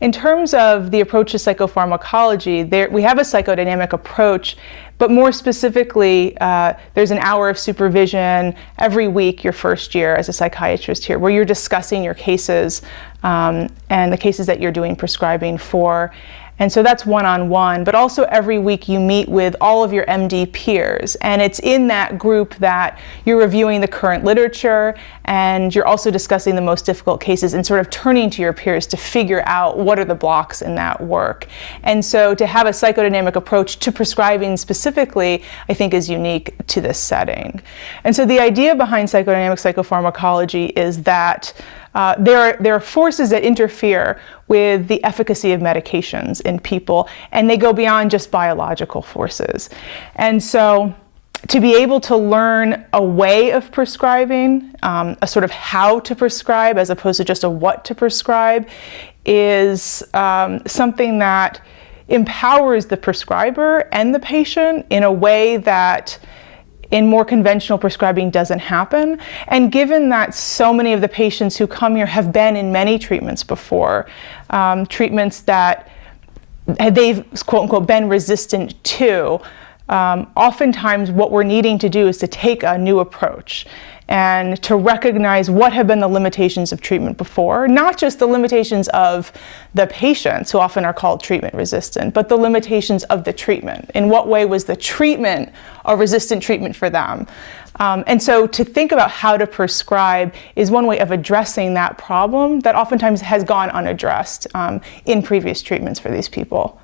In terms of the approach to psychopharmacology, we have a psychodynamic approach, but more specifically, there's an hour of supervision every week your first year as a psychiatrist here, where you're discussing your cases and the cases that you're doing prescribing for. And so that's one-on-one, but also every week you meet with all of your MD peers, and it's in that group that you're reviewing the current literature, and you're also discussing the most difficult cases and sort of turning to your peers to figure out what are the blocks in that work. And so to have a psychodynamic approach to prescribing specifically, I think is unique to this setting. And so the idea behind psychodynamic psychopharmacology is that there are forces that interfere with the efficacy of medications in people, and they go beyond just biological forces. And so to be able to learn a way of prescribing, a sort of how to prescribe as opposed to just a what to prescribe, is something that empowers the prescriber and the patient in a way that in more conventional prescribing doesn't happen. And given that so many of the patients who come here have been in many treatments before, treatments that they've quote unquote been resistant to, oftentimes what we're needing to do is to take a new approach and to recognize what have been the limitations of treatment before, not just the limitations of the patients, who often are called treatment resistant, but the limitations of the treatment. In what way was the treatment a resistant treatment for them? And so to think about how to prescribe is one way of addressing that problem that oftentimes has gone unaddressed in previous treatments for these people.